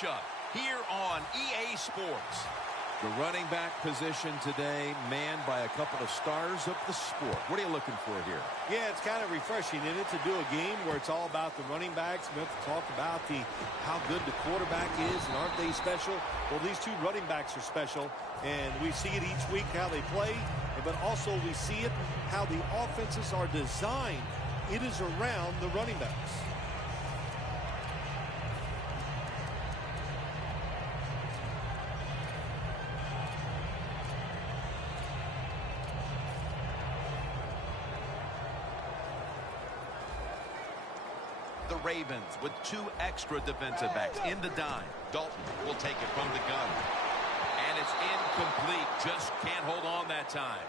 matchup here on EA Sports. The running back position today manned by a couple of stars of the sport. What are you looking for here? Yeah, it's kind of refreshing, isn't it, to do a game where it's all about the running backs. We have to talk about how good the quarterback is, and aren't they special? Well, these two running backs are special, and we see it each week how they play, but also we see it how the offenses are designed. It is around the running backs. The Ravens with 2 extra defensive backs in the dime. Dalton will take it from the gun. And it's incomplete. Just can't hold on that time.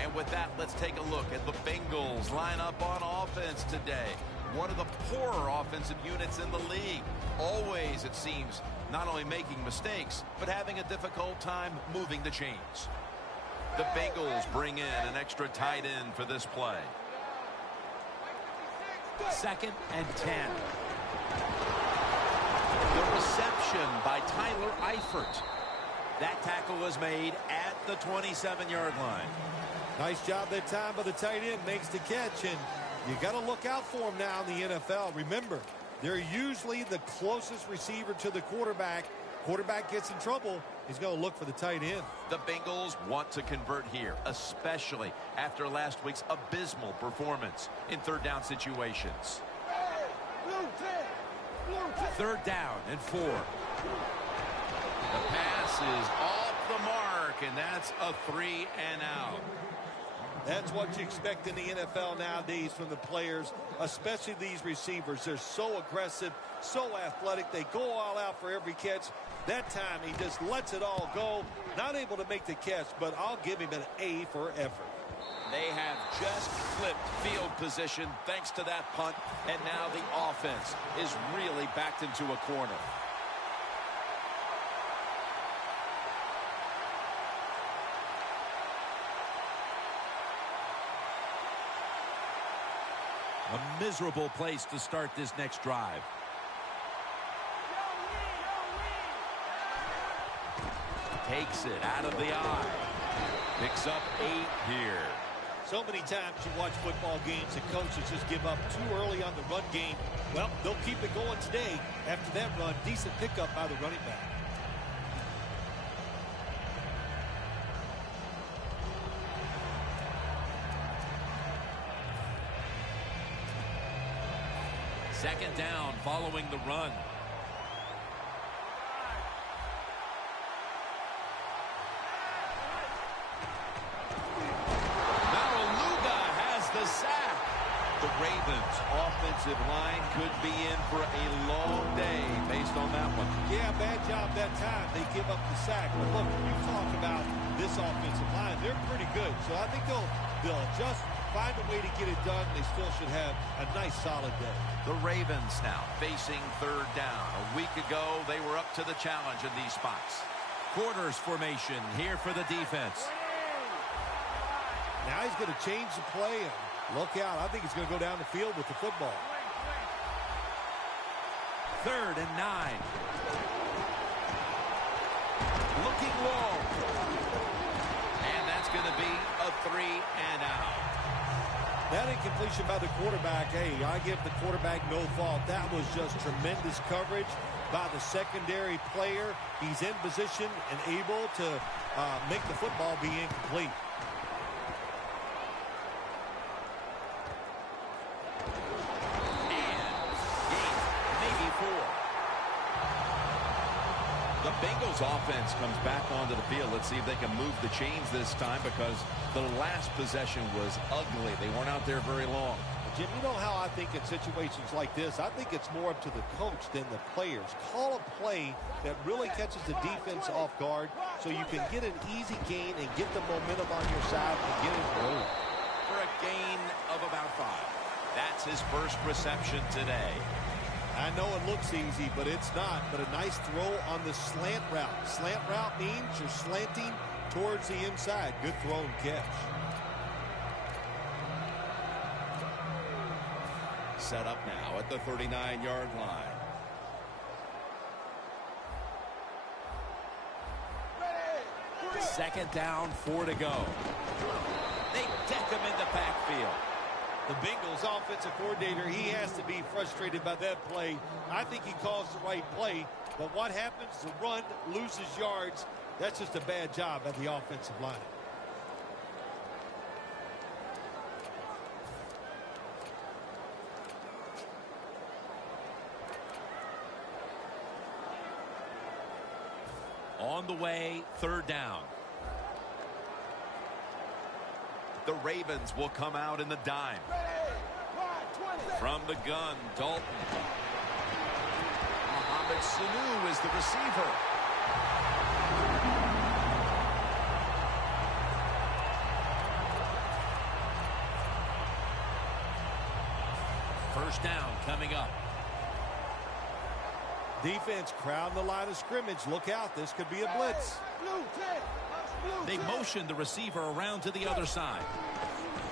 And with that, let's take a look at the Bengals line up on offense today. One of the poorer offensive units in the league. Always, it seems, not only making mistakes, but having a difficult time moving the chains. The Bengals bring in an extra tight end for this play. 2nd and 10. The reception by Tyler Eifert. That tackle was made at the 27-yard line. Nice job that time by the tight end. Makes the catch, and you got to look out for him now in the NFL. Remember, they're usually the closest receiver to the quarterback. Quarterback gets in trouble, he's going to look for the tight end. The Bengals want to convert here, especially after last week's abysmal performance in third-down situations. 3rd down and 4. The pass is off the mark, and that's a 3-and-out. That's what you expect in the NFL nowadays from the players, especially these receivers. They're so aggressive, so athletic. They go all out for every catch. That time, he just lets it all go. Not able to make the catch, but I'll give him an A for effort. They have just flipped field position thanks to that punt, and now the offense is really backed into a corner. A miserable place to start this next drive. Takes it out of the eye. Picks up 8 here. So many times you watch football games and coaches just give up too early on the run game. Well, they'll keep it going today. After that run, decent pickup by the running back. Second down following the run. The sack. The Ravens' offensive line could be in for a long day based on that one. Yeah, bad job that time. They give up the sack. But look, you talk about this offensive line. They're pretty good. So I think they'll adjust, find a way to get it done. They still should have a nice, solid day. The Ravens now facing 3rd down. A week ago, they were up to the challenge in these spots. Quarters formation here for the defense. Now he's going to change the play, and look out. I think he's going to go down the field with the football. 3rd and 9. Looking long. And that's going to be a 3-and-out. That incompletion by the quarterback, hey, I give the quarterback no fault. That was just tremendous coverage by the secondary player. He's in position and able to make the football be incomplete. The Bengals offense comes back onto the field. Let's see if they can move the chains this time, because the last possession was ugly. They weren't out there very long. Jim, you know how I think in situations like this, I think it's more up to the coach than the players. Call a play that really catches the defense off guard so you can get an easy gain and get the momentum on your side and get it rolling. For a gain of about 5. That's his first reception today. I know it looks easy, but it's not. But a nice throw on the slant route. Slant route means you're slanting towards the inside. Good throw and catch. Set up now at the 39-yard line. Second down, 4 to go. They deck him in the backfield. The Bengals offensive coordinator, he has to be frustrated by that play. I think he calls the right play, but what happens? The run loses yards. That's just a bad job at the offensive line. On the way, third down. The Ravens will come out in the dime. From the gun, Dalton. Mohamed Sanu is the receiver. First down coming up. Defense crowding the line of scrimmage. Look out. This could be a blitz. They motion the receiver around to the other side.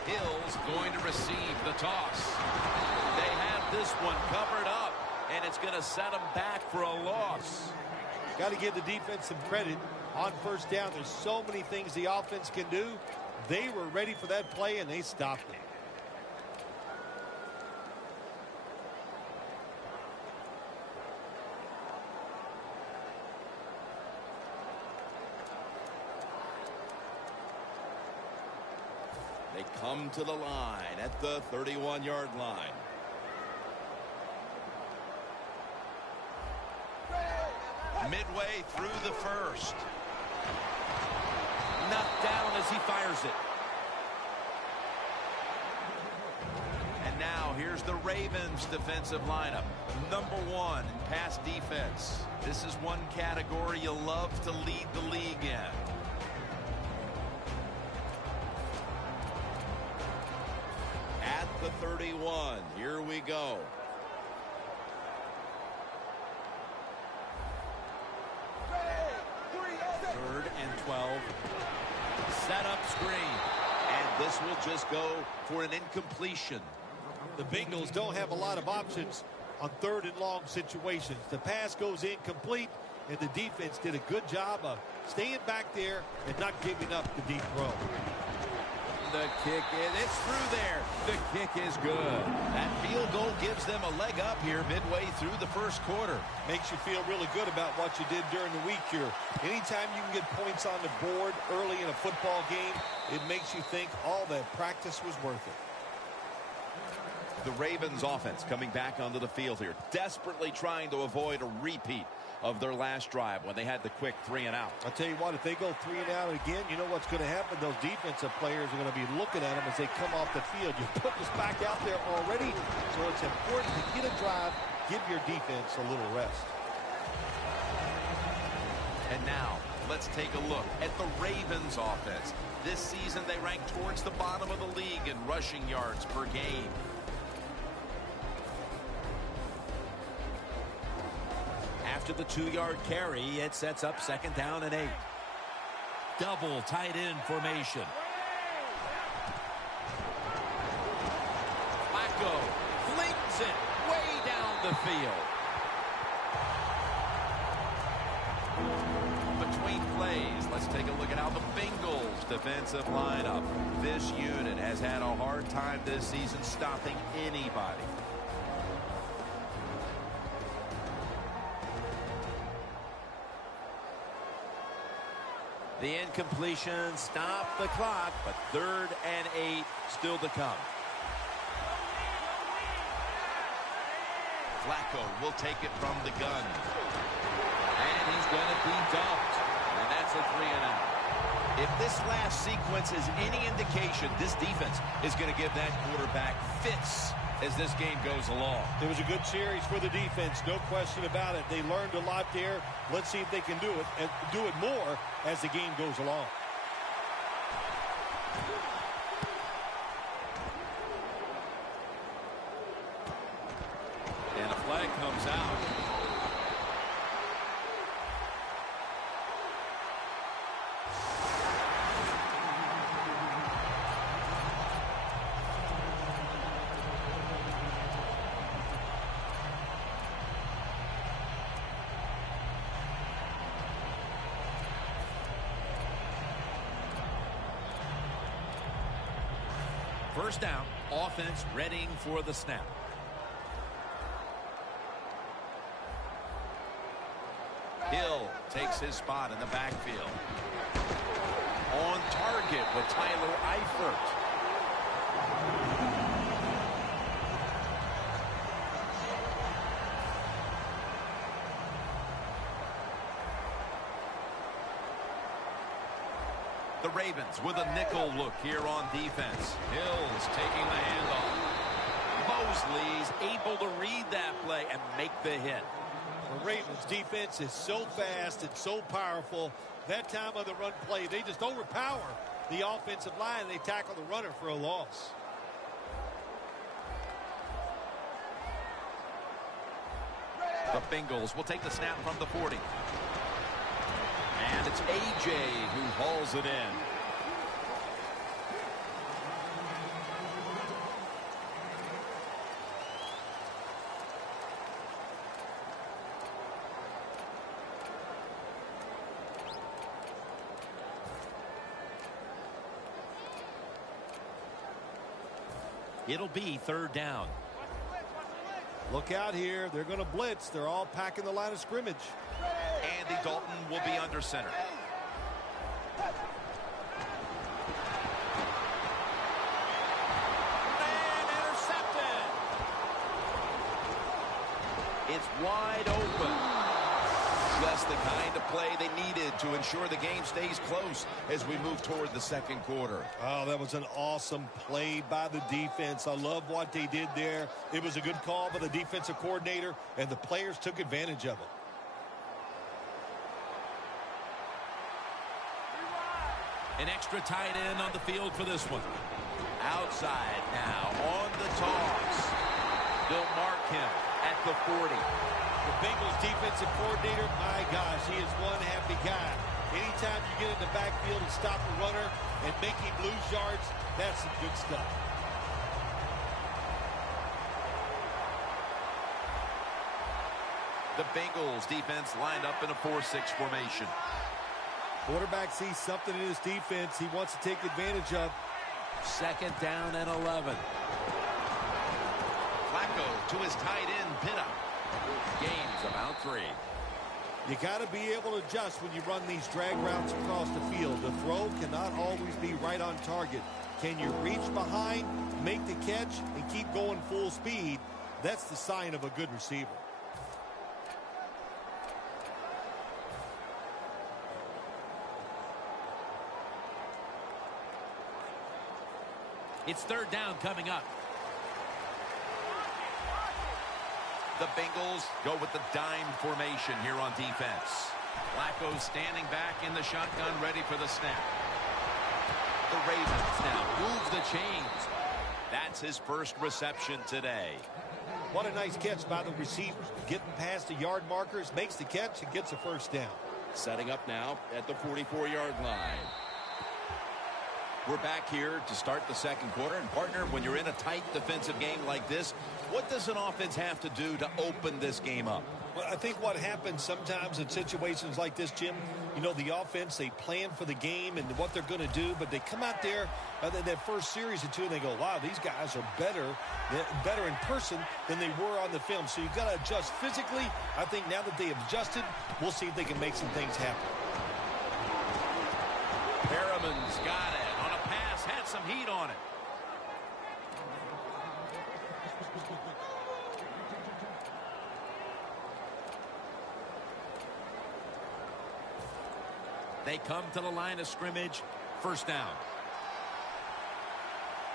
Hill's going to receive the toss. They have this one covered up, and it's going to set them back for a loss. Got to give the defense some credit on first down. There's so many things the offense can do. They were ready for that play, and they stopped it. They come to the line at the 31-yard line. Midway through the first. Knocked down as he fires it. And now here's the Ravens defensive lineup. Number 1 in pass defense. This is one category you love to lead the league in. At the 31, here we go. Third and 12. Set up screen. And this will just go for an incompletion. The Bengals don't have a lot of options on third and long situations. The pass goes incomplete, and the defense did a good job of staying back there and not giving up the deep throw. The kick is, it's through there. The kick is good. That field goal gives them a leg up here midway through the first quarter. Makes you feel really good about what you did during the week here. Anytime you can get points on the board early in a football game, it makes you think all that practice was worth it. The Ravens offense coming back onto the field here, desperately trying to avoid a repeat of their last drive when they had the quick 3 and out. I'll tell you what, if they go 3 and out again, you know what's going to happen? Those defensive players are going to be looking at them as they come off the field. You put us back out there already, so it's important to get a drive, give your defense a little rest. And now, let's take a look at the Ravens offense. This season, they rank towards the bottom of the league in rushing yards per game. After the 2-yard carry, it sets up second down and 8. Double tight end formation. Flacco flings it way down the field. Between plays, let's take a look at how the Bengals defensive lineup. This unit has had a hard time this season stopping anybody. The incompletion stopped the clock, but third and 8 still to come. Flacco will take it from the gun. And he's going to be dumped. And that's a 3 and out. If this last sequence is any indication, this defense is going to give that quarterback fits as this game goes along. It was a good series for the defense, no question about it. They learned a lot there. Let's see if they can do it and do it more as the game goes along. And a flag comes out. first down. Offense readying for the snap. Hill takes his spot in the backfield. On target with Tyler Eifert. The Ravens with a nickel look here on defense. Hill's taking the handoff. Mosley's able to read that play and make the hit. The Ravens defense is so fast and so powerful. That time of the run play, they just overpower the offensive line. They tackle the runner for a loss. The Bengals will take the snap from the 40. And it's A.J. who hauls it in. It'll be third down. Look out here. They're going to blitz. They're all packing the line of scrimmage. Andy Dalton will be under center. And intercepted. It's wide open. Just the kind of play they needed to ensure the game stays close as we move toward the second quarter. Oh, that was an awesome play by the defense. I love what they did there. It was a good call by the defensive coordinator, and the players took advantage of it. An extra tight end on the field for this one. Outside now on the toss. They'll mark him at the 40. The Bengals defensive coordinator, my gosh, he is one happy guy. Anytime you get in the backfield and stop a runner and make him lose yards, that's some good stuff. The Bengals defense lined up in a 4-6 formation. Quarterback sees something in his defense he wants to take advantage of. Second down and 11. Flacco to his tight end, Pitta. Gains about 3. You got to be able to adjust when you run these drag routes across the field. The throw cannot always be right on target. Can you reach behind, make the catch, and keep going full speed? That's the sign of a good receiver. It's third down coming up. The Bengals go with the dime formation here on defense. Flacco standing back in the shotgun, ready for the snap. The Ravens now move the chains. That's his first reception today. What a nice catch by the receiver. Getting past the yard markers, makes the catch, and gets a first down. Setting up now at the 44-yard line. We're back here to start the second quarter. And, partner, when you're in a tight defensive game like this, what does an offense have to do to open this game up? Well, I think what happens sometimes in situations like this, Jim, you know, the offense, they plan for the game and what they're going to do, but they come out there in that first series or two and they go, wow, these guys are better in person than they were on the film. So you've got to adjust physically. I think now that they have adjusted, we'll see if they can make some things happen. Perriman's got it. On a pass, had some heat on it. They come to the line of scrimmage. First down.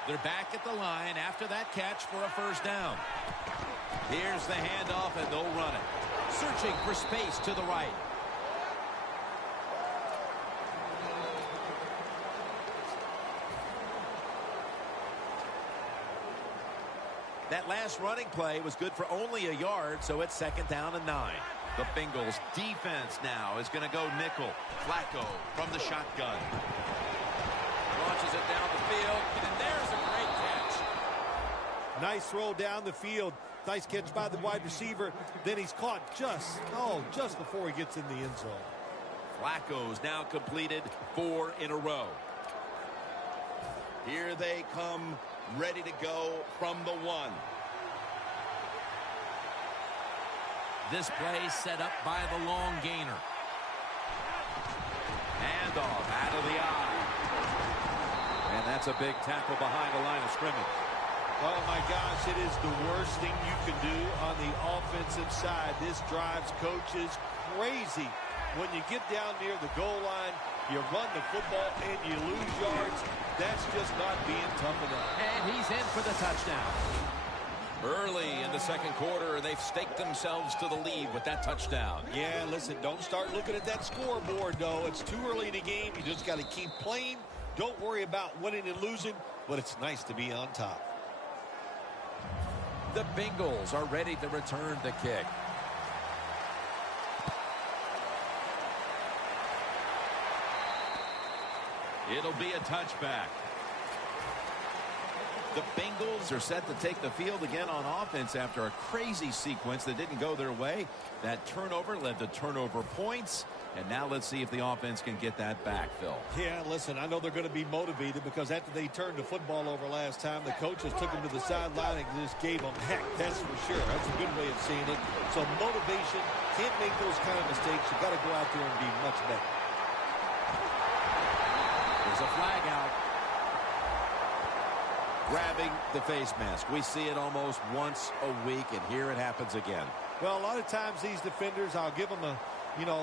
They're back at the line after that catch for a first down. Here's the handoff, and they'll run it. Searching for space to the right. That last running play was good for only a yard, so it's second down and 9. The Bengals defense now is going to go nickel. Flacco from the shotgun. Launches it down the field, and there's a great catch. Nice throw down the field. Nice catch by the wide receiver. Then he's caught just before he gets in the end zone. Flacco's now completed 4 in a row. Here they come ready to go from the 1. This play set up by the long gainer. Handoff out of the eye. And that's a big tackle behind the line of scrimmage. Oh, my gosh, it is the worst thing you can do on the offensive side. This drives coaches crazy. When you get down near the goal line, you run the football and you lose yards. That's just not being tough enough. And he's in for the touchdown. Early in the second quarter, they've staked themselves to the lead with that touchdown. Yeah, listen, don't start looking at that scoreboard, though. It's too early in the game. You just got to keep playing. Don't worry about winning and losing, but it's nice to be on top. The Bengals are ready to return the kick. It'll be a touchback. The Bengals are set to take the field again on offense after a crazy sequence that didn't go their way. That turnover led to turnover points. And now let's see if the offense can get that back, Phil. Yeah, listen, I know they're going to be motivated because after they turned the football over last time, the coaches took them to the sideline and just gave them heck, that's for sure. That's a good way of seeing it. So motivation, can't make those kind of mistakes. You got to go out there and be much better. There's a flag out. Grabbing the face mask. We see it almost once a week, and here it happens again. Well, a lot of times these defenders, I'll give them a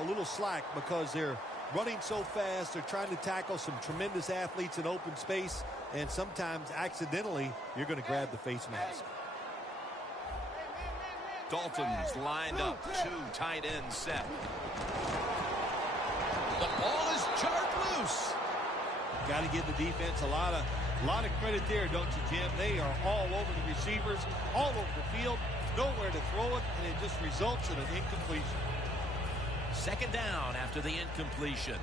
little slack because they're running so fast. They're trying to tackle some tremendous athletes in open space, and sometimes accidentally you're going to grab the face mask. Dalton's lined up, 2 tight ends set. The ball is jarred loose. Got to give the defense a lot of credit there, don't you, Jim? They are all over the receivers, all over the field, nowhere to throw it, and it just results in an incompletion. Second down after the incompletion.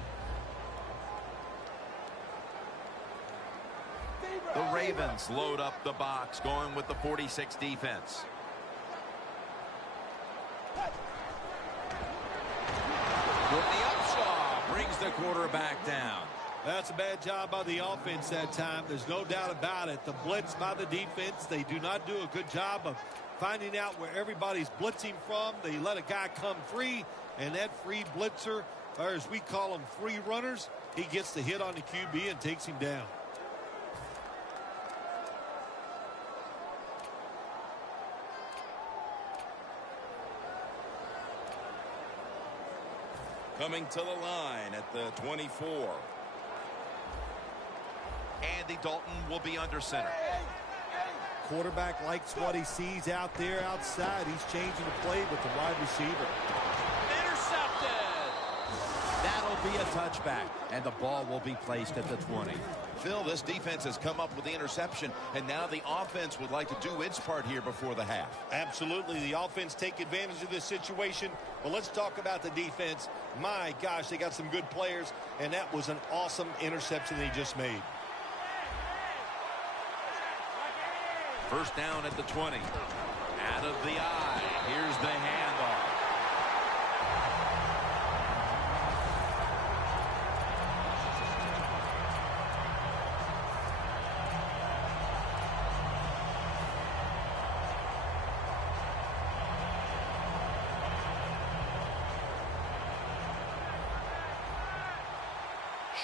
The Ravens load up the box, going with the 46 defense. Courtney Upshaw brings the quarterback down. That's a bad job by the offense that time. There's no doubt about it. The blitz by the defense, they do not do a good job of finding out where everybody's blitzing from. They let a guy come free, and that free blitzer, or as we call them, free runners, he gets the hit on the QB and takes him down. Coming to the line at the 24. Andy Dalton will be under center. Quarterback likes what he sees out there outside. He's changing the play with the wide receiver. Intercepted! That'll be a touchback, and the ball will be placed at the 20. Phil, this defense has come up with the interception, and now the offense would like to do its part here before the half. Absolutely. The offense take advantage of this situation. But let's talk about the defense. My gosh, they got some good players, and that was an awesome interception they just made. First down at the 20. Out of the eye. Here's the handoff.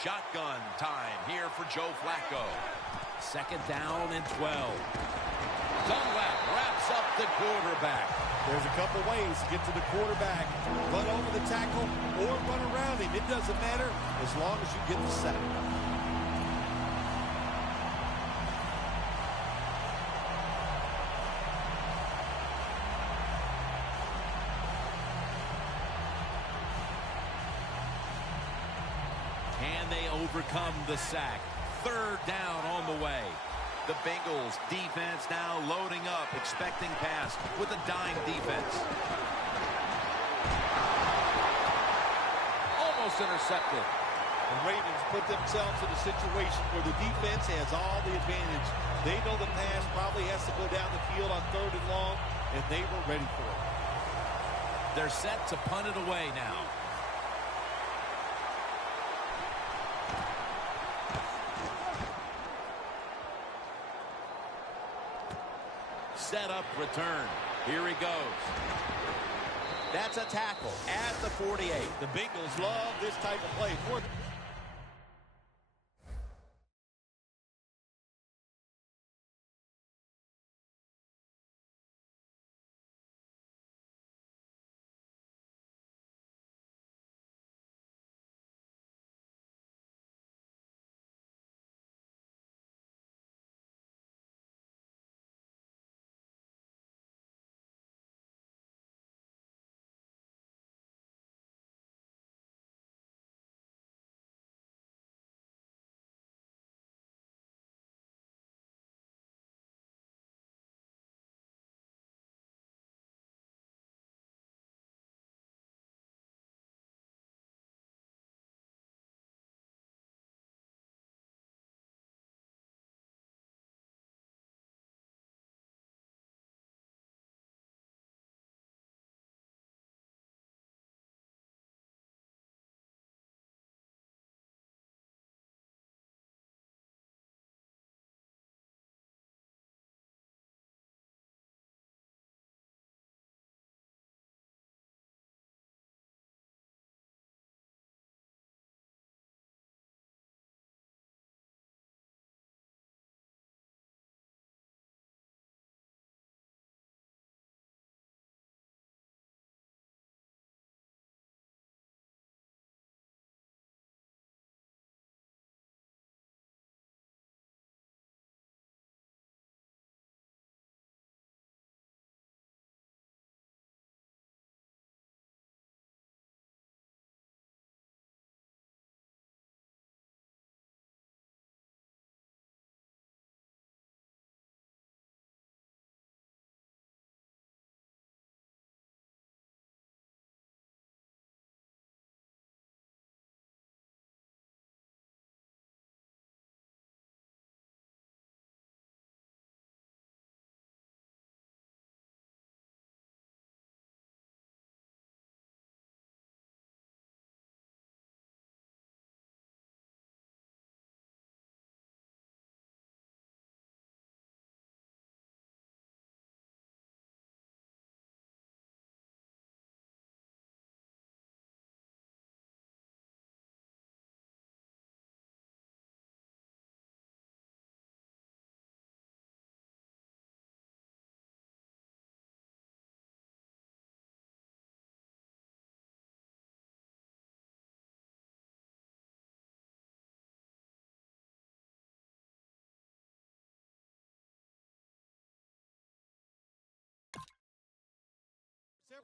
Shotgun time here for Joe Flacco. Second down and 12. Dunlap wraps up the quarterback. There's a couple ways to get to the quarterback. Run over the tackle or run around him. It doesn't matter as long as you get the sack. Can they overcome the sack? Third down on the way. The Bengals defense now loading up, expecting pass with a dime defense. Almost intercepted. The Ravens put themselves in a situation where the defense has all the advantage. They know the pass probably has to go down the field on 3rd and long, and they were ready for it. They're set to punt it away now. return. Here he goes. That's a tackle at the 48. The Bengals love this type of play.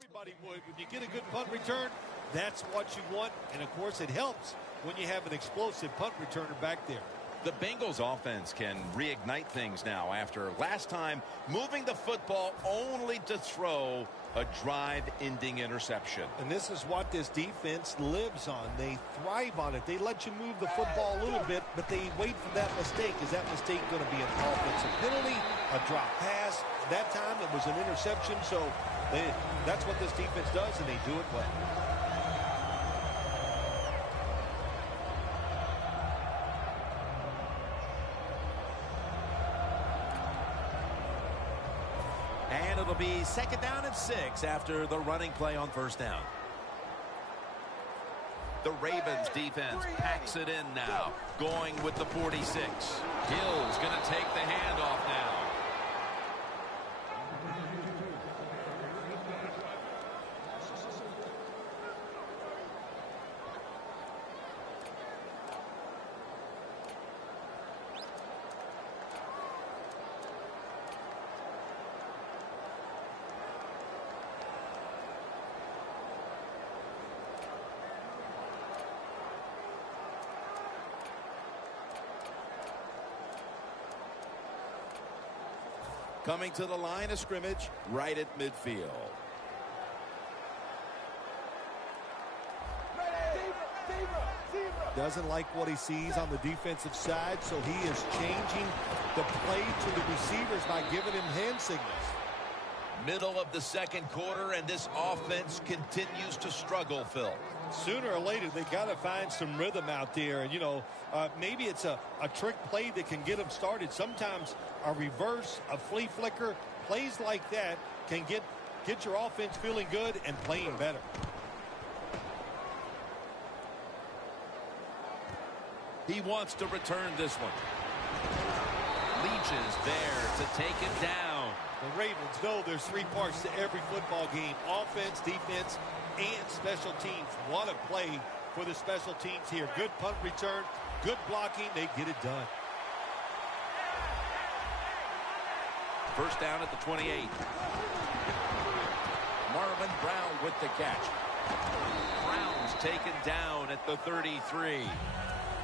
Everybody would. When you get a good punt return, that's what you want. And, of course, it helps when you have an explosive punt returner back there. The Bengals offense can reignite things now after last time moving the football only to throw a drive-ending interception. And this is what this defense lives on. They thrive on it. They let you move the football a little bit, but they wait for that mistake. Is that mistake going to be an offensive penalty, a drop pass? That time it was an interception, so that's what this defense does, and they do it well. And it'll be 2nd down and 6 after the running play on 1st down. The Ravens defense packs it in now, going with the 46. Hill's going to take the handoff now. Coming to the line of scrimmage right at midfield. Doesn't like what he sees on the defensive side, so he is changing the play to the receivers by giving him hand signals. Middle of the 2nd quarter, and this offense continues to struggle, Phil. Sooner or later, they got to find some rhythm out there. And, you know, maybe it's a trick play that can get them started. Sometimes a reverse, a flea flicker, plays like that can get your offense feeling good and playing better. He wants to return this one. Leaches there to take him down. The Ravens know there's three parts to every football game: offense, defense, and special teams. What a play for the special teams here. Good punt return, good blocking. They get it done. First down at the 28. Marvin Brown with the catch. Brown's taken down at the 33.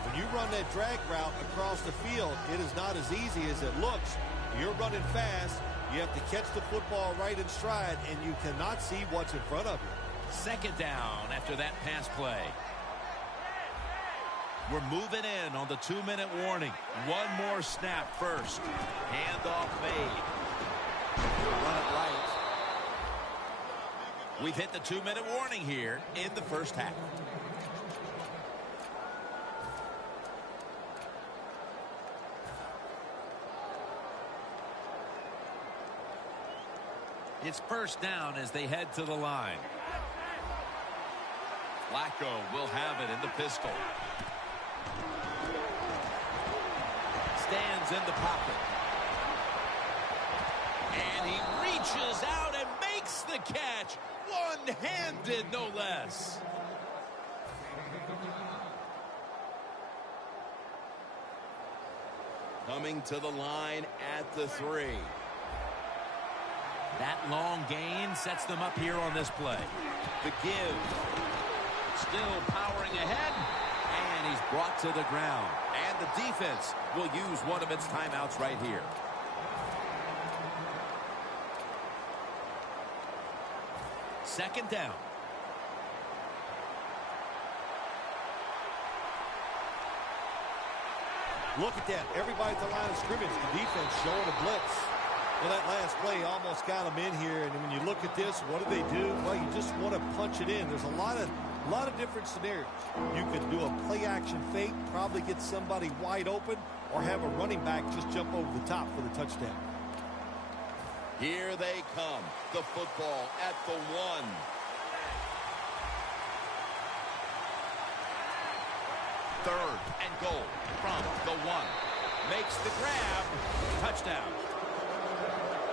When you run that drag route across the field, it is not as easy as it looks. You're running fast. You have to catch the football right in stride, and you cannot see what's in front of you. Second down after that pass play. We're moving in on the 2-minute warning. One more snap first. Handoff made. Run it right. We've hit the 2-minute warning here in the first half. It's first down as they head to the line. Flacco will have it in the pistol. Stands in the pocket. And he reaches out and makes the catch. One-handed, no less. Coming to the line at the 3. That long gain sets them up here on this play. The give. Still powering ahead. And he's brought to the ground. And the defense will use one of its timeouts right here. Second down. Look at that. Everybody at the line of scrimmage. The defense showing a blitz. Well, that last play almost got them in here. And when you look at this, what do they do? Well, you just want to punch it in. There's a lot of different scenarios. You could do a play-action fake, probably get somebody wide open, or have a running back just jump over the top for the touchdown. Here they come. The football at the 1. Third and goal from the 1. Makes the grab. Touchdown.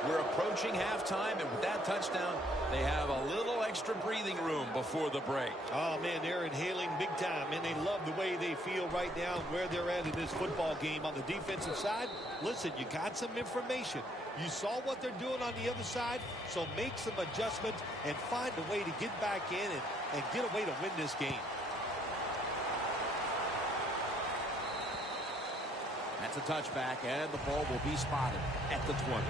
We're approaching halftime, and with that touchdown, they have a little extra breathing room before the break. Oh, man, they're inhaling big time, and they love the way they feel right now where they're at in this football game. On the defensive side, listen, you got some information. You saw what they're doing on the other side, so make some adjustments and find a way to get back in and get a way to win this game. That's a touchback, and the ball will be spotted at the 20.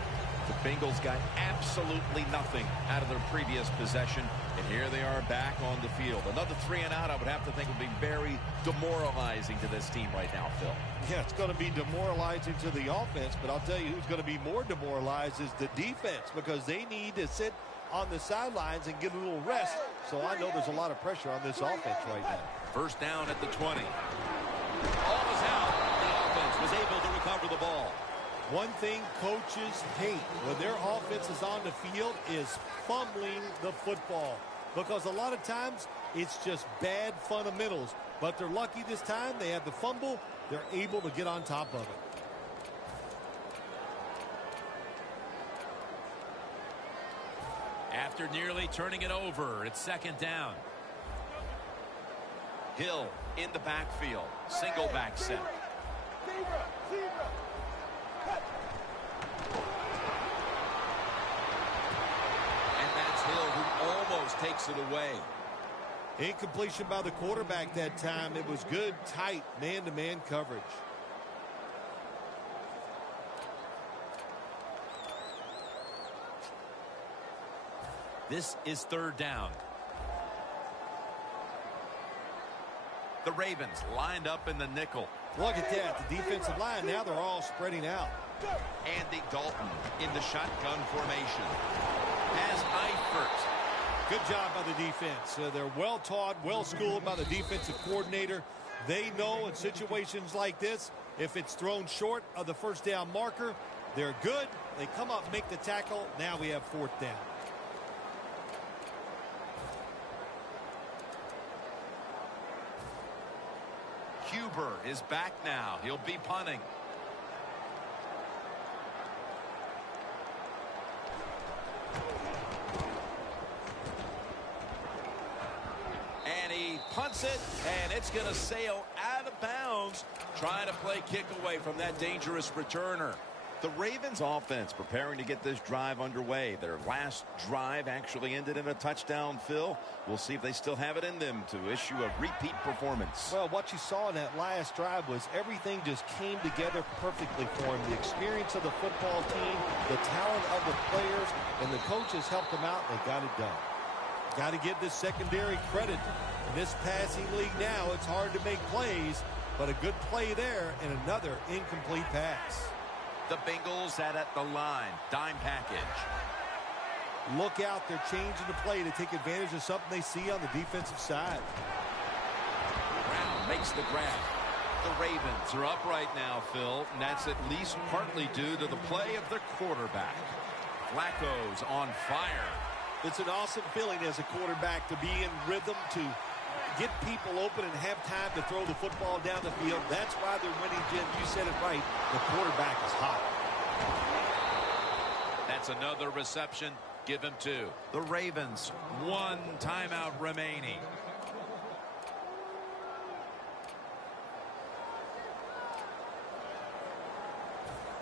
The Bengals got absolutely nothing out of their previous possession, and here they are back on the field. Another 3 and out, I would have to think, would be very demoralizing to this team right now, Phil. Yeah, it's going to be demoralizing to the offense, but I'll tell you who's going to be more demoralized is the defense, because they need to sit on the sidelines and get a little rest. So I know there's a lot of pressure on this offense right now. First down at the 20. Ball was out. The offense was able to recover the ball. One thing coaches hate when their offense is on the field is fumbling the football, because a lot of times it's just bad fundamentals. But they're lucky this time. They have the fumble. They're able to get on top of it. After nearly turning it over, it's second down. Hill in the backfield. Single back set. Hill, who almost takes it away. Incompletion by the quarterback that time. It was good, tight, man-to-man coverage. This is third down. The Ravens lined up in the nickel. Look at that. The defensive line, now they're all spreading out. Andy Dalton in the shotgun formation. As Eifert. Good job by the defense. They're well taught, well schooled by the defensive coordinator. They know in situations like this, if it's thrown short of the first down marker, They're good. They come up, make the tackle. Now we have 4th down. Huber is back now. He'll be punting. And he punts it, and it's going to sail out of bounds, trying to play kick away from that dangerous returner. The Ravens offense preparing to get this drive underway. Their last drive actually ended in a touchdown, Phil. We'll see if they still have it in them to issue a repeat performance. Well, what you saw in that last drive was everything just came together perfectly for him. The experience of the football team, the talent of the players, and the coaches helped them out. They got it done. Got to give this secondary credit. In this passing league now, it's hard to make plays, but a good play there and another incomplete pass. The Bengals at the line. Dime package. Look out. They're changing the play to take advantage of something they see on the defensive side. Brown makes the grab. The Ravens are up right now, Phil, and that's at least partly due to the play of their quarterback. Flacco's on fire. It's an awesome feeling as a quarterback to be in rhythm, to get people open and have time to throw the football down the field. That's why they're winning, Jim. You said it right. The quarterback is hot. That's another reception. Give him 2. The Ravens, 1 timeout remaining.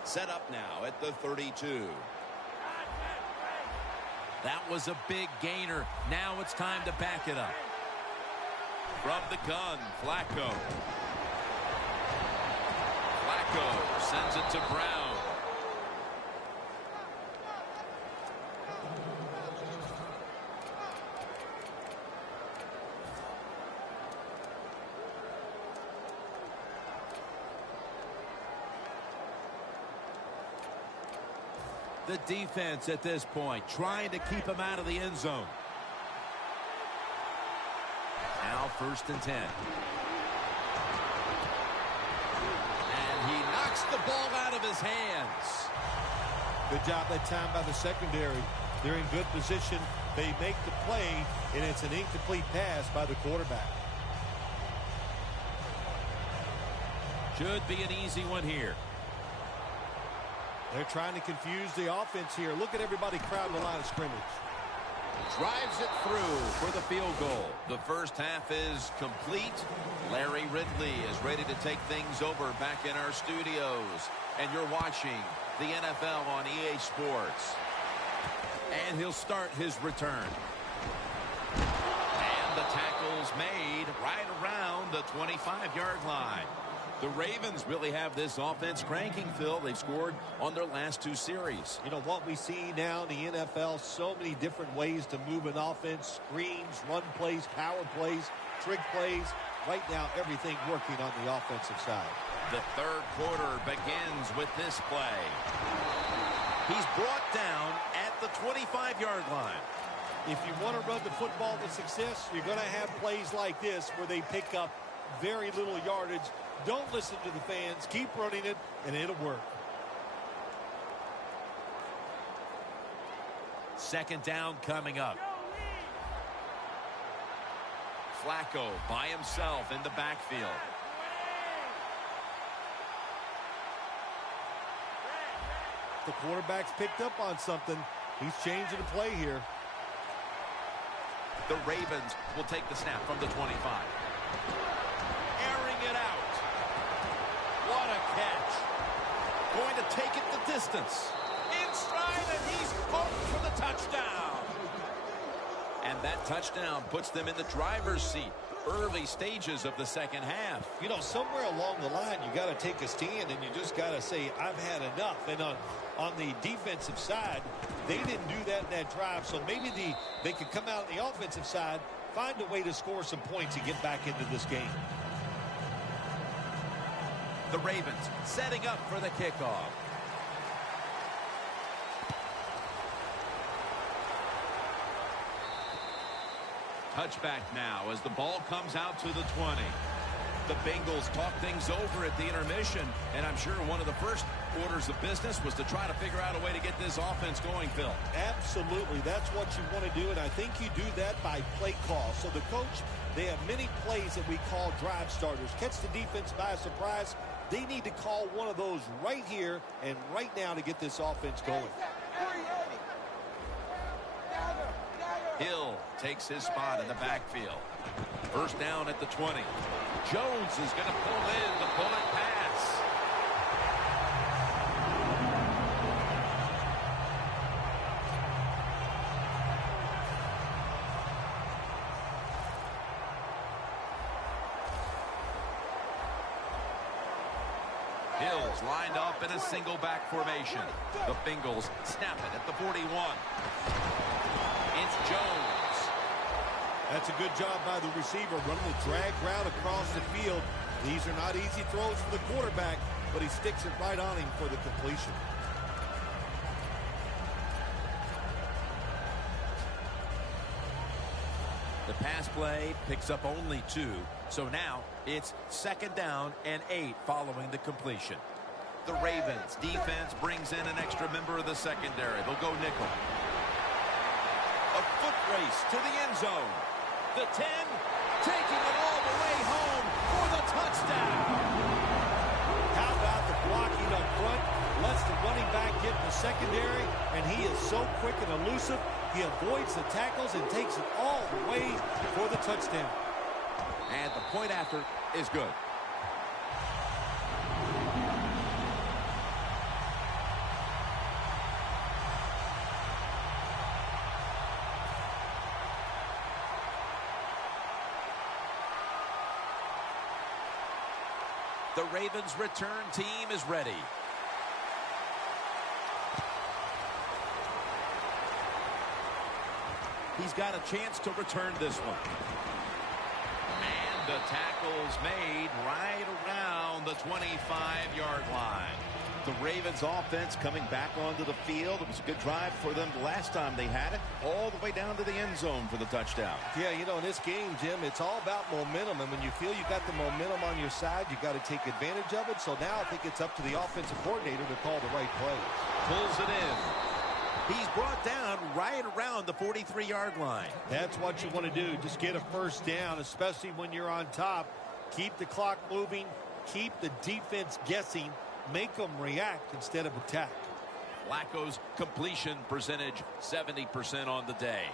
Set up now at the 32. That was a big gainer. Now it's time to back it up. From the gun, Flacco. Flacco sends it to Brown. The defense at this point trying to keep him out of the end zone. Now 1st and 10. And he knocks the ball out of his hands. Good job that time by the secondary. They're in good position. They make the play, and it's an incomplete pass by the quarterback. Should be an easy one here. They're trying to confuse the offense here. Look at everybody crowding the line of scrimmage. Drives it through for the field goal. The first half is complete. Larry Ridley is ready to take things over back in our studios. And you're watching the NFL on EA Sports. And he'll start his return. And the tackle's made right around the 25-yard line. The Ravens really have this offense cranking, Phil. They've scored on their last 2 series. You know what we see now in the NFL, so many different ways to move an offense. Screens, run plays, power plays, trick plays. Right now, everything working on the offensive side. The third quarter begins with this play. He's brought down at the 25-yard line. If you want to run the football to success, you're going to have plays like this where they pick up very little yardage. Don't listen to the fans. Keep running it, and it'll work. 2nd down coming up. Flacco by himself in the backfield. The quarterback's picked up on something. He's changing the play here. The Ravens will take the snap from the 25. Airing it out. What a catch. Going to take it the distance. In stride, and he's home for the touchdown. And that touchdown puts them in the driver's seat. Early stages of the second half. You know, somewhere along the line, you got to take a stand, and you just got to say, I've had enough. And on the defensive side, they didn't do that in that drive. So maybe they could come out on the offensive side, find a way to score some points and get back into this game. The Ravens setting up for the kickoff. Touchback now as the ball comes out to the 20. The Bengals talk things over at the intermission, and I'm sure one of the first orders of business was to try to figure out a way to get this offense going, Phil. Absolutely. That's what you want to do, and I think you do that by play call. So the coach, they have many plays that we call drive starters. Catch the defense by surprise. They need to call one of those right here and right now to get this offense going. Hill takes his spot in the backfield. First down at the 20. Jones is going to pull in the bullet pass. Hill's lined up in a single back formation. The Bengals snap it at the 41. It's Jones. That's a good job by the receiver, running the drag route across the field. These are not easy throws for the quarterback, but he sticks it right on him for the completion. The pass play picks up only 2, so now it's 2nd down and 8 following the completion. The Ravens defense brings in an extra member of the secondary. They'll go nickel. A foot race to the end zone. The 10, taking it all the way home for the touchdown. How about the blocking up front? Lets the running back get in the secondary, and he is so quick and elusive. He avoids the tackles and takes it all the way for the touchdown. And the point after is good. The Ravens' return team is ready. He's got a chance to return this one. And the tackle's made right around the 25-yard line. The Ravens offense coming back onto the field. It was a good drive for them the last time they had it, all the way down to the end zone for the touchdown. Yeah, you know, in this game, Jim, it's all about momentum. And when you feel you got the momentum on your side, you got to take advantage of it. So now I think it's up to the offensive coordinator to call the right play. Pulls it in. He's brought down right around the 43-yard line. That's what you want to do. Just get a first down, especially when you're on top. Keep the clock moving. Keep the defense guessing. Make them react instead of attack. Flacco's completion percentage 70% on the day.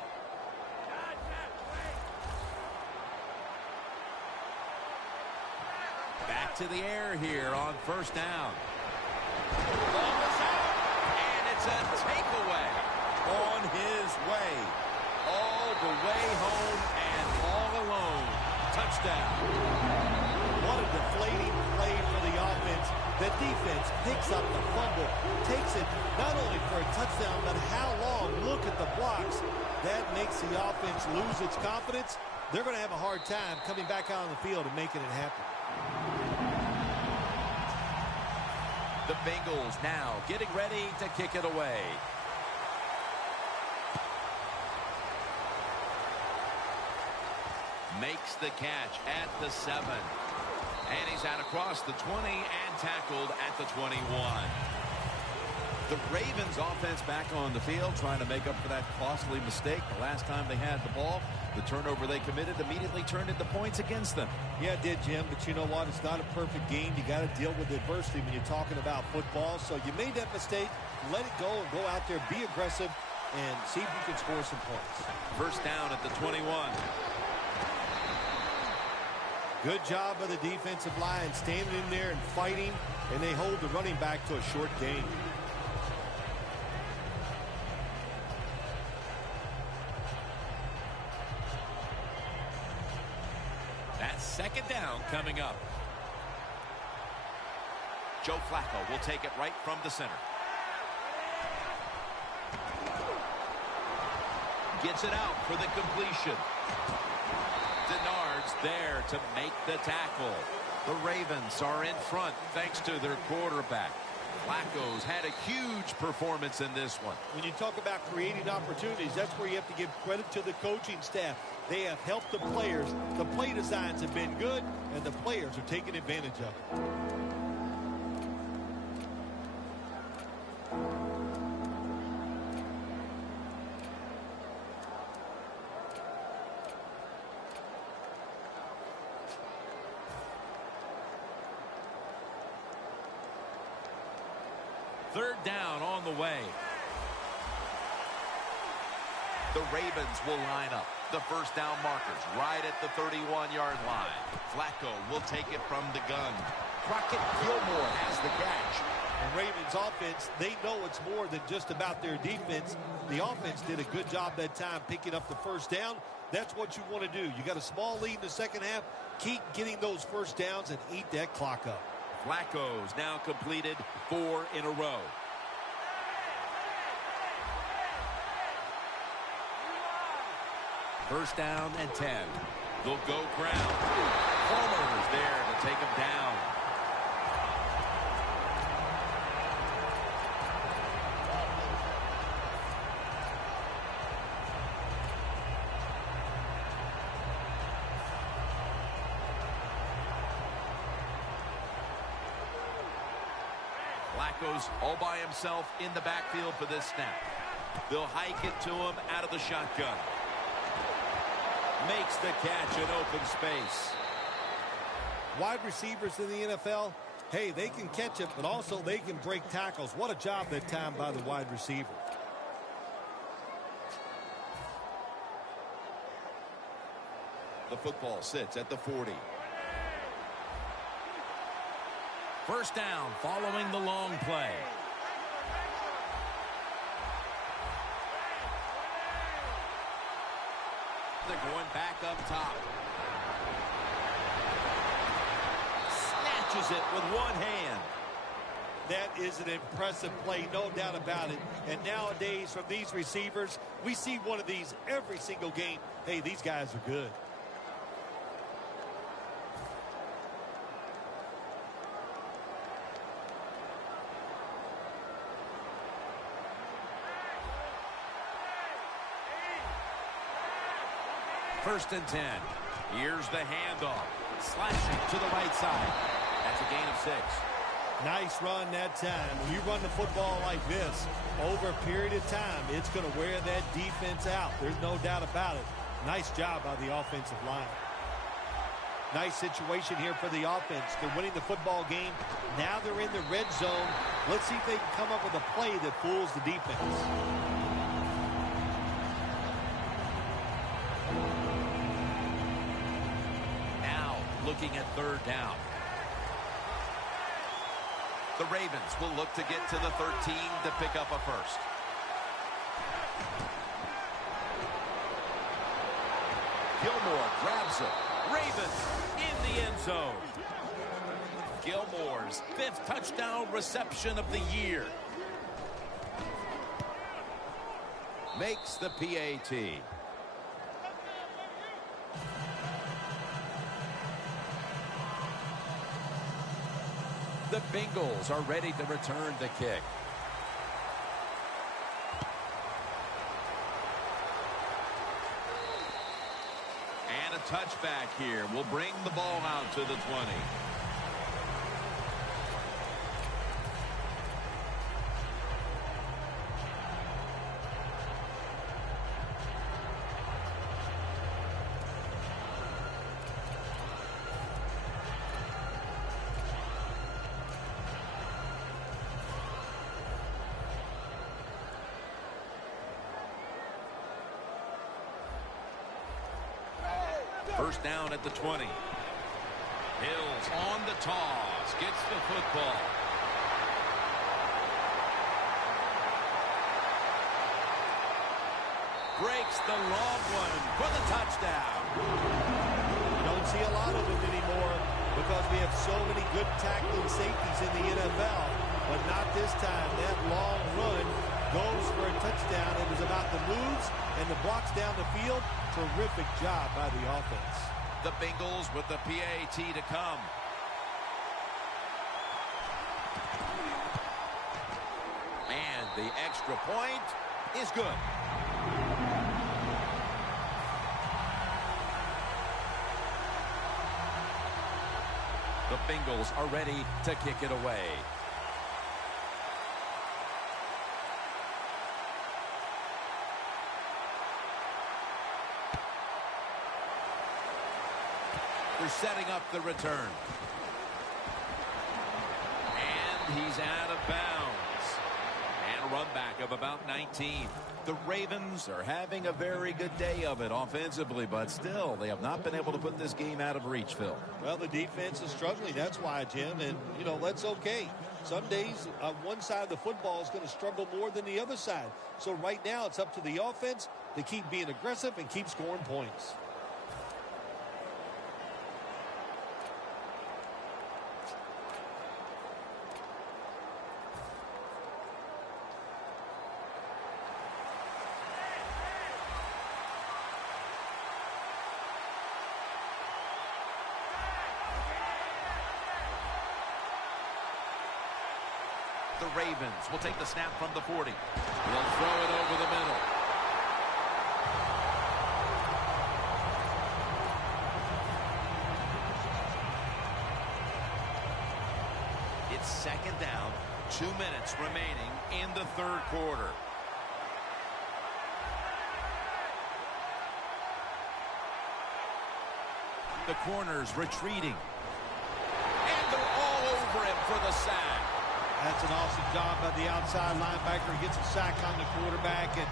Back to the air here on first down. Ball is out, and it's a takeaway. On his way. All the way home and all alone. Touchdown. What a deflating play for the offense. The defense picks up the fumble, takes it not only for a touchdown, but how long? Look at the blocks. That makes the offense lose its confidence. They're going to have a hard time coming back out on the field and making it happen. The Bengals now getting ready to kick it away. Makes the catch at the 7. And he's out across the 20 and tackled at the 21. The Ravens offense back on the field trying to make up for that costly mistake. The last time they had the ball, the turnover they committed immediately turned into points against them. Yeah, it did, Jim, but you know what? It's not a perfect game. You got to deal with adversity when you're talking about football. So you made that mistake. Let it go and go out there, be aggressive, and see if you can score some points. First down at the 21. Good job by the defensive line, standing in there and fighting, and they hold the running back to a short gain. That's second down coming up. Joe Flacco will take it right from the center. Gets it out for the completion. Denard's there to make the tackle. The Ravens are in front thanks to their quarterback. Flacco's had a huge performance in this one. When you talk about creating opportunities, that's where you have to give credit to the coaching staff. They have helped the players. The play designs have been good, and the players are taking advantage of it. Third down on the way. The Ravens will line up. The first down markers right at the 31-yard line. Flacco will take it from the gun. Crockett Gilmore has the catch. The Ravens offense, they know it's more than just about their defense. The offense did a good job that time picking up the first down. That's what you want to do. You got a small lead in the second half. Keep getting those first downs and eat that clock up. Flacco's now completed 4 in a row. First down and 10. They'll go ground. Palmer's there to take him down. Flacco's all by himself in the backfield for this snap. They'll hike it to him out of the shotgun. Makes the catch in open space. Wide receivers in the NFL, hey, they can catch it, but also they can break tackles. What a job that time by the wide receiver. The football sits at the 40. First down following the long play. They're going back up top. Snatches it with one hand. That is an impressive play, no doubt about it. And nowadays, from these receivers, we see one of these every single game. Hey, these guys are good. First and 10. Here's the handoff. Slashing to the right side. That's a gain of 6. Nice run that time. When you run the football like this, over a period of time, it's going to wear that defense out. There's no doubt about it. Nice job by the offensive line. Nice situation here for the offense. They're winning the football game. Now they're in the red zone. Let's see if they can come up with a play that fools the defense. Looking at third down. The Ravens will look to get to the 13 to pick up a first. Gilmore grabs it. Ravens in the end zone. Gilmore's 5th touchdown reception of the year. Makes the PAT. The Bengals are ready to return the kick. And a touchback here will bring the ball out to the 20. First down at the 20. Hills on the toss. Gets the football. Breaks the long one for the touchdown. You don't see a lot of them anymore because we have so many good tackling safeties in the NFL. But not this time. That long run goes for a touchdown. It was about the moves and the blocks down the field. Terrific job by the offense. The Bengals with the PAT to come. The extra point is good. The Bengals are ready to kick it away. They're setting up the return. And he's out of bounds. And a run back of about 19. The Ravens are having a very good day of it offensively, but still, they have not been able to put this game out of reach, Phil. Well, the defense is struggling. That's why, Jim. And, you know, that's okay. Some days, one side of the football is going to struggle more than the other side. So right now, it's up to the offense to keep being aggressive and keep scoring points. The Ravens will take the snap from the 40. They'll throw it over the middle. It's second down, 2 minutes remaining in the third quarter. The corner's retreating. And they're all over him for the sack. That's an awesome job by the outside linebacker. He gets a sack on the quarterback, and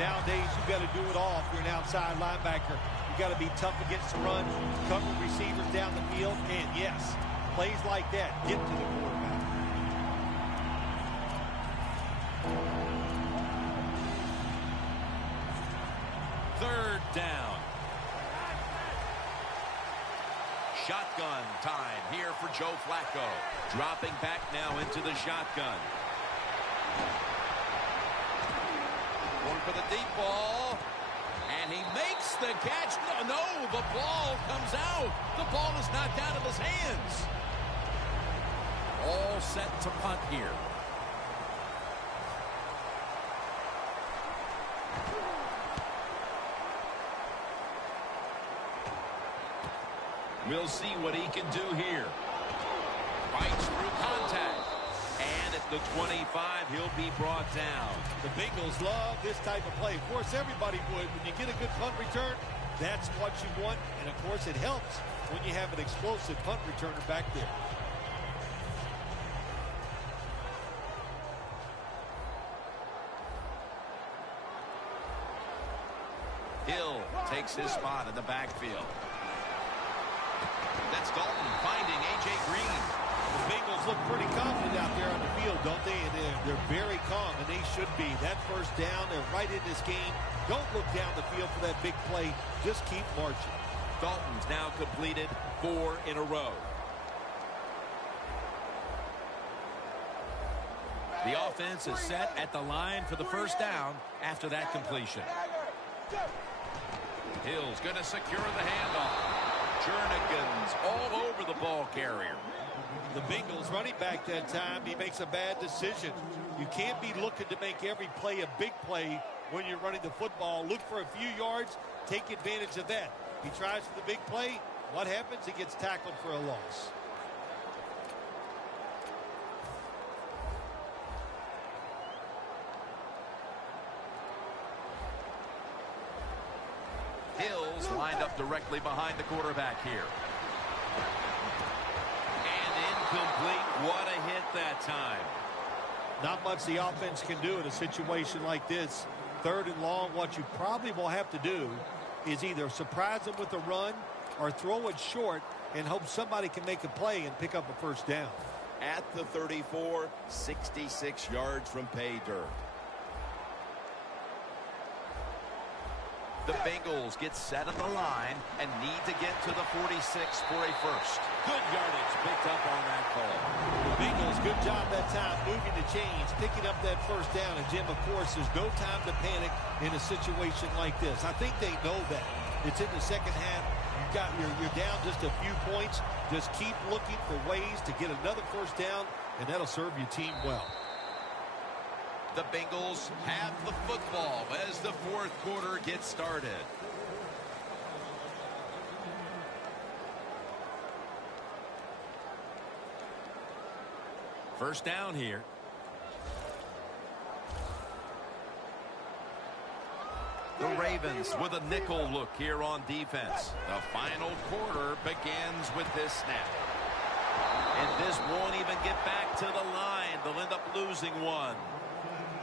nowadays you've got to do it all if you're an outside linebacker. You've got to be tough against the run, cover receivers down the field, and yes, plays like that get to the quarterback. Third down. Shotgun time here for Joe Flacco. Dropping back now into the shotgun. Going for the deep ball. And he makes the catch. No, the ball comes out. The ball is knocked out of his hands. All set to punt here. We'll see what he can do here. Fights through contact. And at the 25, he'll be brought down. The Bengals love this type of play. Of course, everybody would. When you get a good punt return, that's what you want. And, of course, it helps when you have an explosive punt returner back there. Hill takes his spot in the backfield. That's Dalton finding A.J. Green. The Bengals look pretty confident out there on the field, don't they? And they're very calm, and they should be. That first down, they're right in this game. Don't look down the field for that big play. Just keep marching. Dalton's now completed 4 in a row. The offense is set at the line for the first down after that completion. Hill's going to secure the handoff. Jernigan's all over the ball carrier. The Bengals running back that time, he makes a bad decision. You can't be looking to make every play a big play when you're running the football. Look for a few yards, take advantage of that. He tries for the big play. What happens? He gets tackled for a loss. Hill's lined up directly behind the quarterback here. And incomplete. What a hit that time. Not much the offense can do in a situation like this. 3rd and long, what you probably will have to do is either surprise them with a run or throw it short and hope somebody can make a play and pick up a first down. At the 34, 66 yards from pay dirt. The Bengals get set on the line and need to get to the 46 for a first. Good yardage picked up on that call. The Bengals, good job that time moving the chains, picking up that first down. And, Jim, of course, there's no time to panic in a situation like this. I think they know that. It's in the second half. You're down just a few points. Just keep looking for ways to get another first down, and that'll serve your team well. The Bengals have the football as the fourth quarter gets started. First down here. The Ravens with a nickel look here on defense. The final quarter begins with this snap. And this won't even get back to the line. They'll end up losing one.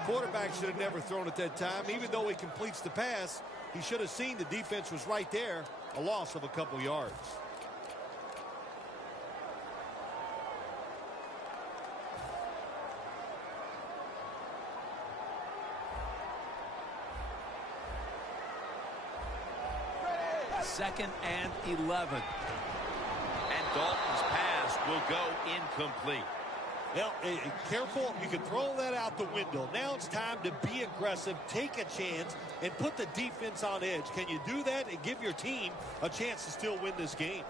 Quarterback should have never thrown at that time. Even though he completes the pass, he should have seen the defense was right there. A loss of a couple yards. Second and 11. And Dalton's pass will go incomplete. Now, careful, you can throw that out the window. Now it's time to be aggressive, take a chance, and put the defense on edge. Can you do that and give your team a chance to still win this game?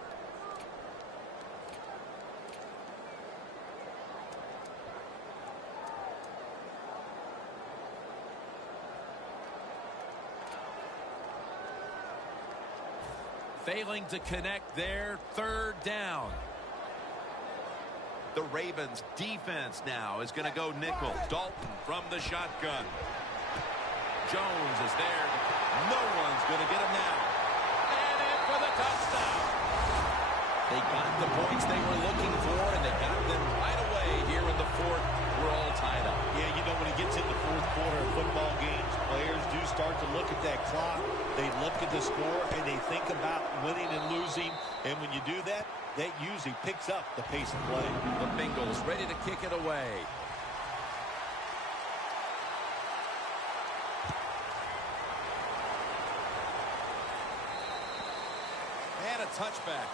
Failing to connect there, third down. The Ravens defense now is going to go nickel. Dalton from the shotgun. Jones is there. No one's going to get him now. And in for the touchdown. They got the points they were looking for, and they got them right away here in the fourth. We're all tied up. Yeah, you know, when it gets into fourth quarter of football games, players do start to look at that clock. They look at the score, and they think about winning and losing. And when you do that, that usually picks up the pace of play. The Bengals ready to kick it away. And a touchback.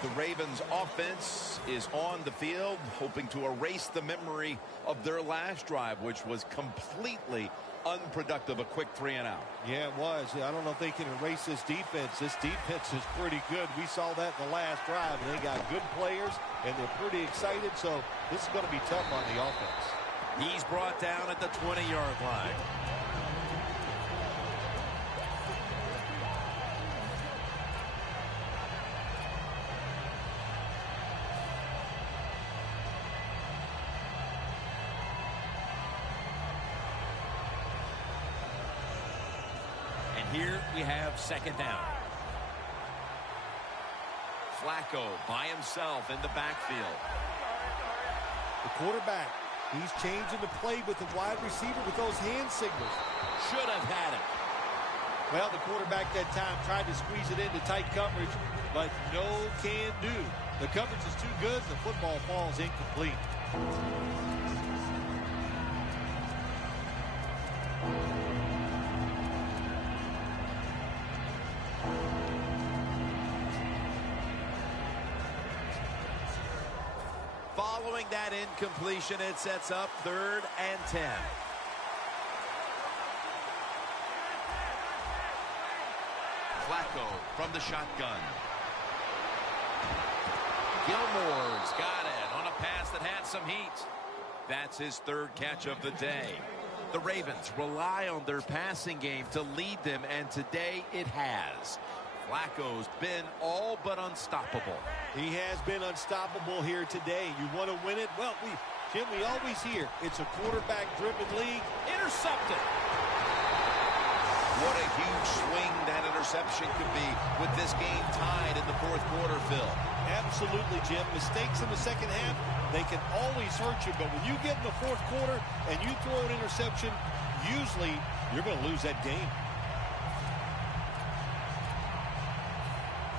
The Ravens offense is on the field, hoping to erase the memory of their last drive, which was completely unproductive, a quick 3-and-out. Yeah, it was. I don't know if they can erase this defense. This defense is pretty good. We saw that in the last drive, and they got good players, and they're pretty excited, so this is going to be tough on the offense. He's brought down at the 20-yard line. Here we have second down. Flacco by himself in the backfield. The quarterback, he's changing the play with the wide receiver with those hand signals. Should have had it. Well, the quarterback that time tried to squeeze it into tight coverage, but no can do. The coverage is too good. The football falls incomplete. Following that incompletion, it sets up 3rd and 10. Flacco from the shotgun. Gilmore's got it on a pass that had some heat. That's his 3rd catch of the day. The Ravens rely on their passing game to lead them, and today it has. Flacco's been all but unstoppable. He has been unstoppable here today. You want to win it? Well, Jim, we always hear it's a quarterback-driven league. Intercepted. What a huge swing that interception could be with this game tied in the fourth quarter, Phil. Absolutely, Jim. Mistakes in the second half, they can always hurt you. But when you get in the fourth quarter and you throw an interception, usually you're going to lose that game.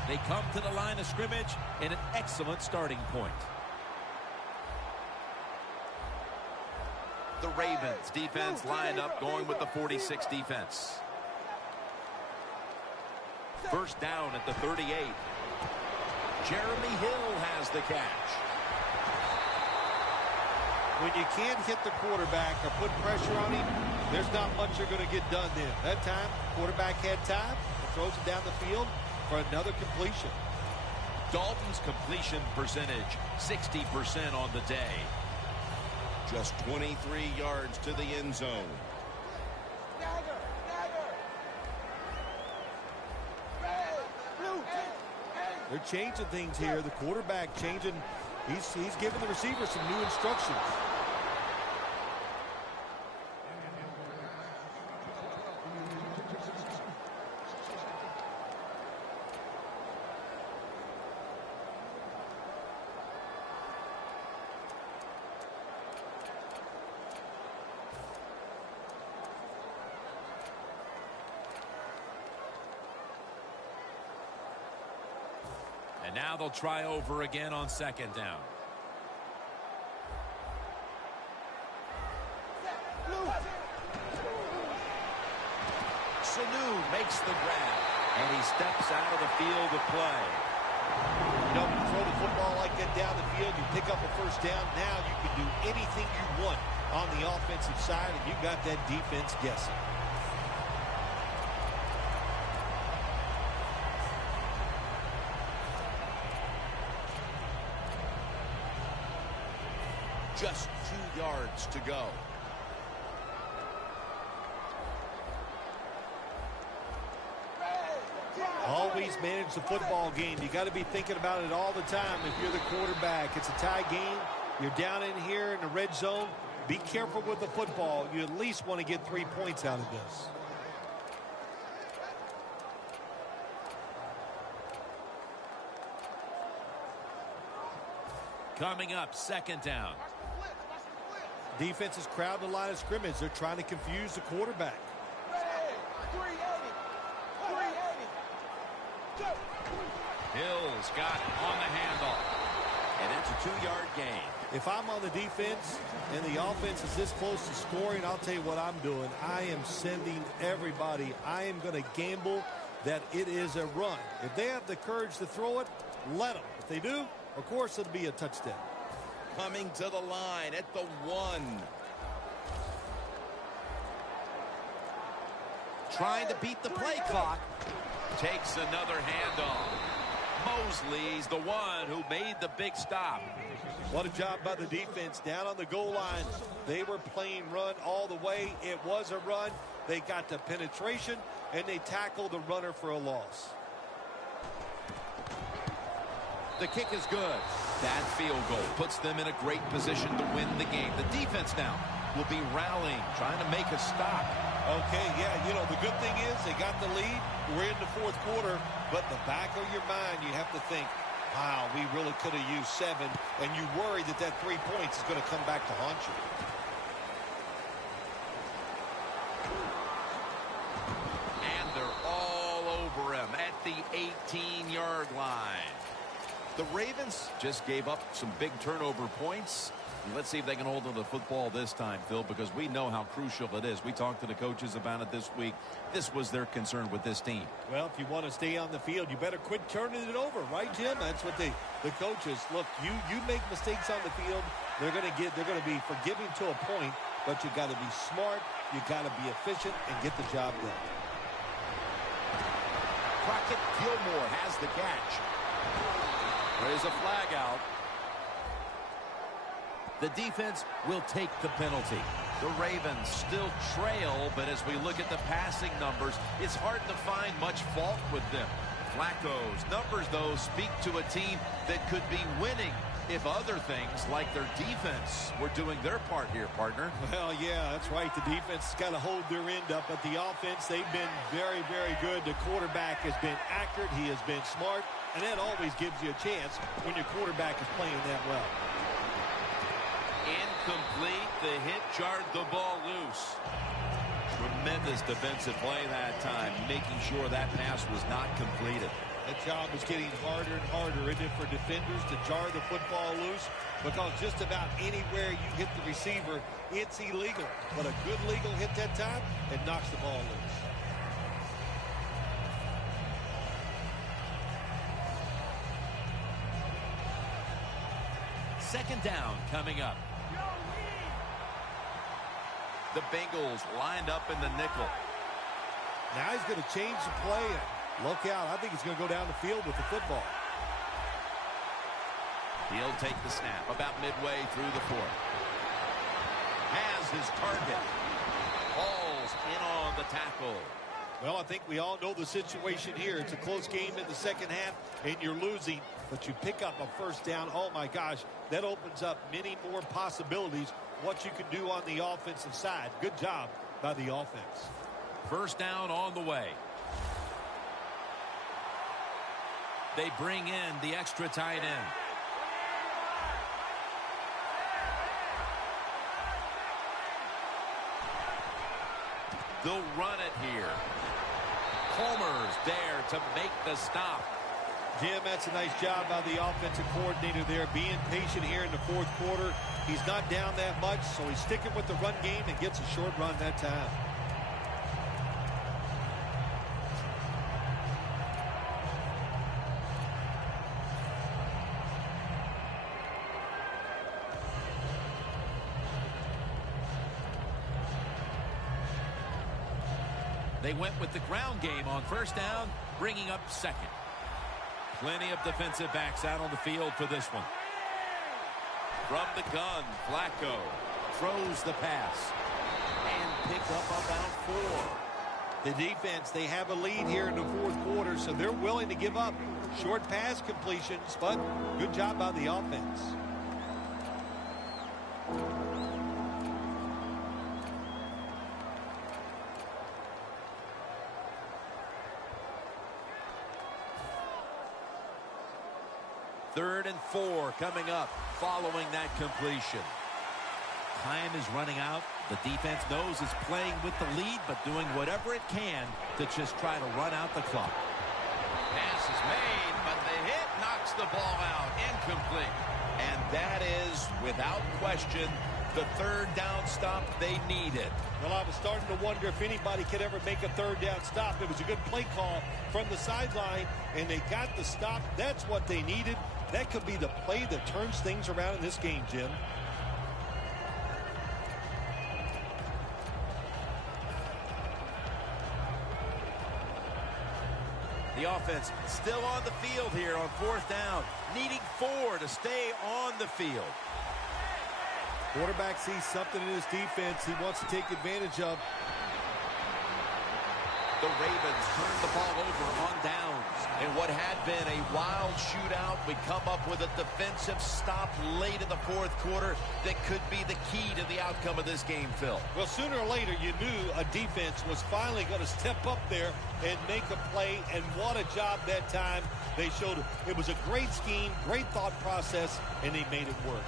They come to the line of scrimmage in an excellent starting point. The Ravens defense lined up going with the 46 defense. First down at the 38. Jeremy Hill has the catch. When you can't hit the quarterback or put pressure on him, there's not much you're going to get done then. That time, quarterback had time and throws it down the field for another completion. Dalton's completion percentage, 60% on the day. Just 23 yards to the end zone. They're changing things here. The quarterback changing. He's giving the receiver some new instructions. And now they'll try over again on second down. Sanu makes the grab, and he steps out of the field of play. You know, when you throw the football like that down the field, you pick up a first down. Now you can do anything you want on the offensive side, and you got that defense guessing. Just 2 yards to go. Always manage the football game. You got to be thinking about it all the time if you're the quarterback. It's a tie game. You're down in here in the red zone. Be careful with the football. You at least want to get 3 points out of this. Coming up, second down. Defense is crowding the line of scrimmage. They're trying to confuse the quarterback. Hill's got it on the handoff. And that's a 2-yard gain. If I'm on the defense and the offense is this close to scoring, I'll tell you what I'm doing. I am sending everybody. I am going to gamble that it is a run. If they have the courage to throw it, let them. If they do, of course, it'll be a touchdown. Coming to the line at the 1. Trying to beat the play clock. Takes another handoff. Mosley's the one who made the big stop. What a job by the defense down on the goal line. They were playing run all the way. It was a run. They got the penetration, and they tackled the runner for a loss. The kick is good. That field goal puts them in a great position to win the game. The defense now will be rallying, trying to make a stop. Okay, yeah, you know, the good thing is they got the lead. We're in the fourth quarter, but in the back of your mind, you have to think, wow, we really could have used 7, and you worry that that 3 points is going to come back to haunt you. And they're all over him at the 18-yard line. The Ravens just gave up some big turnover points. Let's see if they can hold on to the football this time, Phil, because we know how crucial it is. We talked to the coaches about it this week. This was their concern with this team. Well, if you want to stay on the field, you better quit turning it over, right, Jim? That's what the coaches look. You make mistakes on the field, they're going to be forgiving to a point, but you got to be smart, you got to be efficient, and get the job done. Crockett Gilmore has the catch. There's a flag out. The defense will take the penalty. The Ravens still trail, but as we look at the passing numbers, it's hard to find much fault with them. Flacco's numbers, though, speak to a team that could be winning if other things like their defense were doing their part here, partner. Well, yeah, that's right. The defense has got to hold their end up, but the offense, they've been very, very good. The quarterback has been accurate. He has been smart, and that always gives you a chance when your quarterback is playing that well. Incomplete. The hit jarred the ball loose. Tremendous defensive play that time, making sure that pass was not completed. That job is getting harder and harder, isn't it, for defenders to jar the football loose? Because just about anywhere you hit the receiver, it's illegal. But a good legal hit that time, it knocks the ball loose. Second down coming up. The Bengals lined up in the nickel. Now he's going to change the play. Look out. I think he's going to go down the field with the football. He'll take the snap about midway through the fourth. has his target. Falls in on the tackle. Well, I think we all know the situation here. It's a close game in the second half, and you're losing, but you pick up a first down. Oh, my gosh, that opens up many more possibilities, what you can do on the offensive side. Good job by the offense. First down on the way. They bring in the extra tight end. They'll run it here. Homer's there to make the stop. Jim, that's a nice job by the offensive coordinator there, being patient here in the fourth quarter. He's not down that much, so he's sticking with the run game and gets a short run that time. They went with the ground game on first down, bringing up second. Plenty of defensive backs out on the field for this one. From the gun, Flacco throws the pass and pick up about 4. The defense, they have a lead here in the fourth quarter, so they're willing to give up short pass completions, but good job by the offense. Third and 4 coming up following that completion. Time is running out. The defense knows it's playing with the lead, but doing whatever it can to just try to run out the clock. Pass is made, but the hit knocks the ball out. Incomplete. And that is, without question, the third down stop they needed. Well, I was starting to wonder if anybody could ever make a third down stop. It was a good play call from the sideline, and they got the stop. That's what they needed. That could be the play that turns things around in this game, Jim. The offense still on the field here on fourth down, needing 4 to stay on the field. Quarterback sees something in his defense he wants to take advantage of. The Ravens turn the ball over on downs. In what had been a wild shootout, we come up with a defensive stop late in the fourth quarter that could be the key to the outcome of this game, Phil. Well, sooner or later, you knew a defense was finally going to step up there and make a play, and what a job that time they showed. It was a great scheme, great thought process, and they made it work.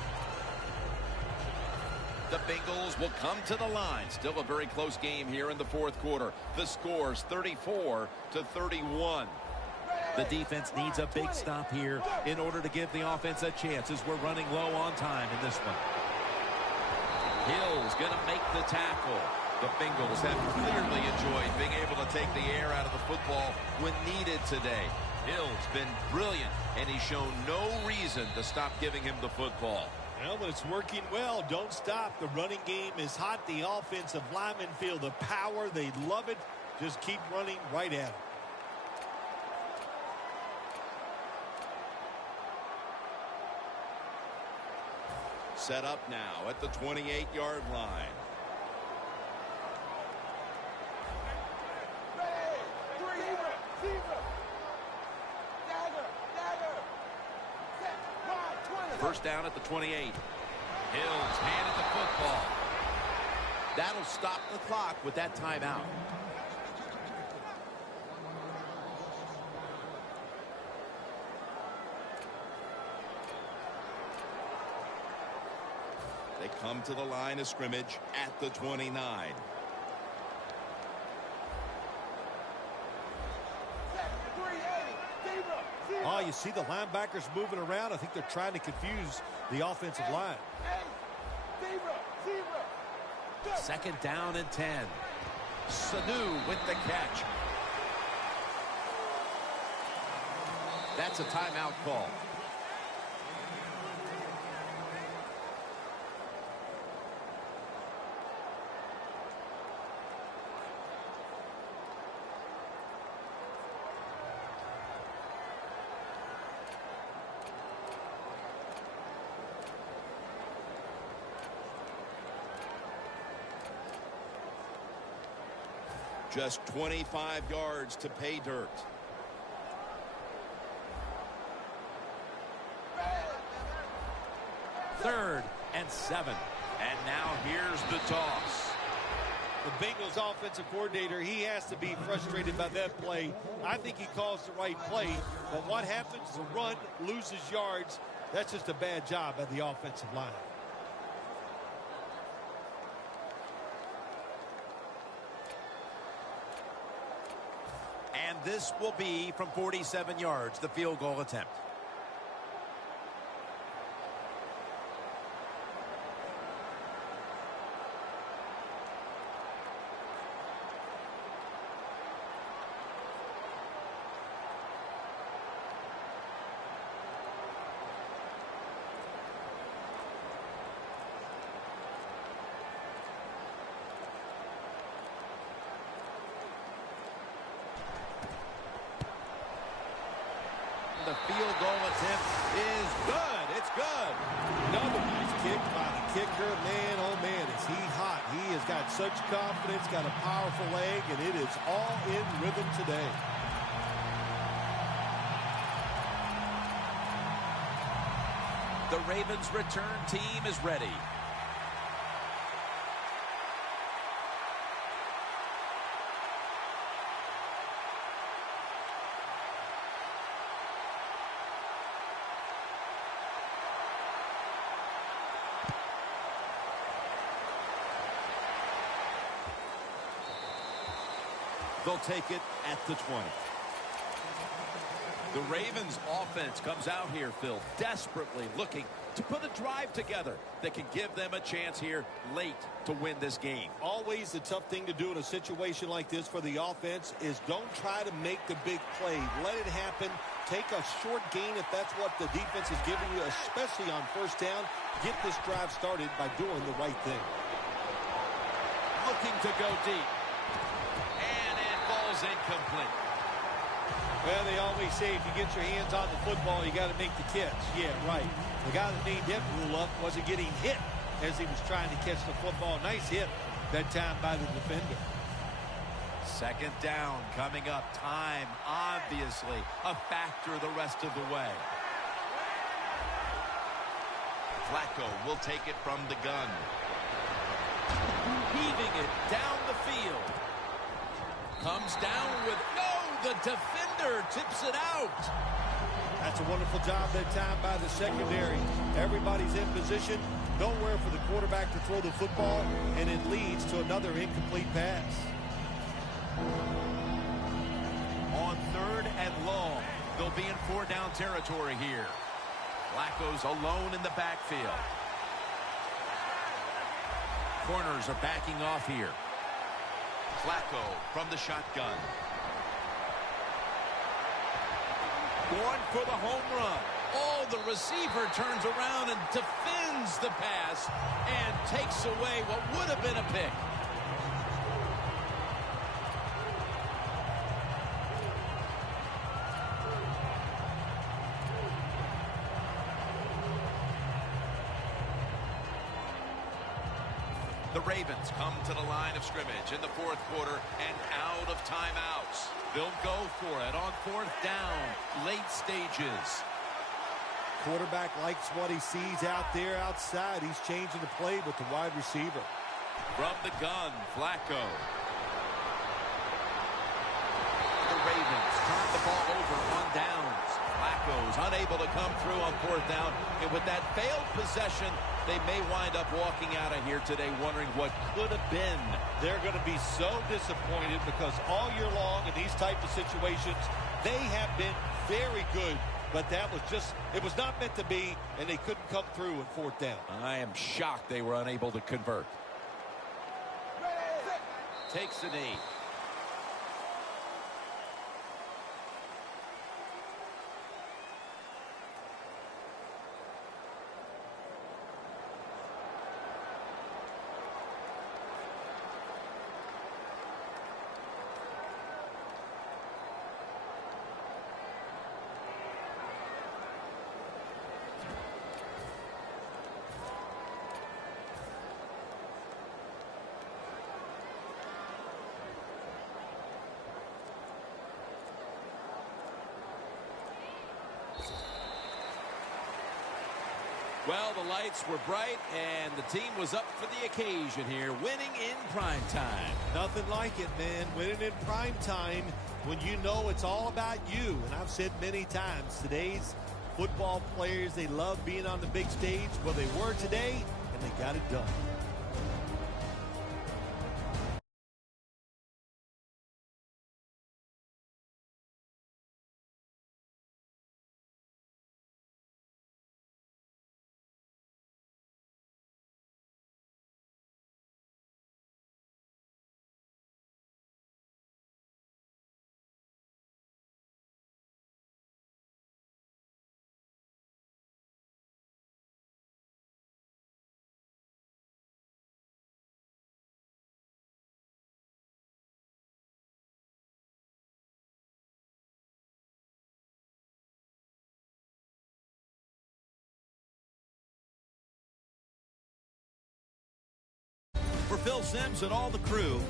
The Bengals will come to the line. Still a very close game here in the fourth quarter. The score's 34-31. The defense needs a big stop here in order to give the offense a chance as we're running low on time in this one. Hill's going to make the tackle. The Bengals have clearly enjoyed being able to take the air out of the football when needed today. Hill's been brilliant, and he's shown no reason to stop giving him the football. Well, but it's working well. Don't stop. The running game is hot. The offensive linemen feel the power. They love it. Just keep running right at it. Set up now at the 28-yard line. First down at the 28. Hill's handed the football. That'll stop the clock with that timeout. They come to the line of scrimmage at the 29. Oh, you see the linebackers moving around. I think they're trying to confuse the offensive line. Second down and 10. Sanu with the catch. That's a timeout call. Just 25 yards to pay dirt. Third and 7. And now here's the toss. The Bengals offensive coordinator, he has to be frustrated by that play. I think he calls the right play, but what happens? The run loses yards. That's just a bad job by the offensive line. And this will be from 47 yards, the field goal attempt. The field goal attempt is good. It's good. Another nice kick by the kicker. Man, oh man, is he hot. He has got such confidence, got a powerful leg, and it is all in rhythm today. The Ravens return team is ready. They'll take it at the 20. The Ravens offense comes out here, Phil, desperately looking to put a drive together that can give them a chance here late to win this game. Always the tough thing to do in a situation like this for the offense is don't try to make the big play. Let it happen. Take a short gain if that's what the defense is giving you, especially on first down. Get this drive started by doing the right thing. Looking to go deep. And it falls incomplete. Well, they always say if you get your hands on the football, you got to make the catch. Yeah, right. The guy that made that rule up wasn't getting hit as he was trying to catch the football. Nice hit that time by the defender. Second down coming up. Time, obviously, a factor the rest of the way. Flacco will take it from the gun. Heaving it down the field. Comes down with the defender tips it out. That's a wonderful job that time by the secondary. Everybody's in position. Nowhere for the quarterback to throw the football, and it leads to another incomplete pass. On third and long, they'll be in 4-down territory here. Flacco's alone in the backfield. Corners are backing off here. Flacco from the shotgun. Going for the home run. Oh, the receiver turns around and defends the pass and takes away what would have been a pick. The Ravens come to the line of scrimmage in the fourth quarter and out of timeouts. They'll go for it on fourth down, late stages. Quarterback likes what he sees out there outside. He's changing the play with the wide receiver. From the gun, Flacco. The Ravens turn the ball over on downs. Flacco's unable to come through on fourth down. And with that failed possession, they may wind up walking out of here today wondering what could have been. They're going to be so disappointed because all year long in these type of situations, they have been very good. But that was just, it was not meant to be, and they couldn't come through at fourth down. I am shocked they were unable to convert. Takes the knee. Well, the lights were bright, and the team was up for the occasion here, winning in prime time. Nothing like it, man. Winning in prime time when you know it's all about you. And I've said many times, today's football players, they love being on the big stage. Well, they were today, and they got it done. For Phil Simms and all the crew,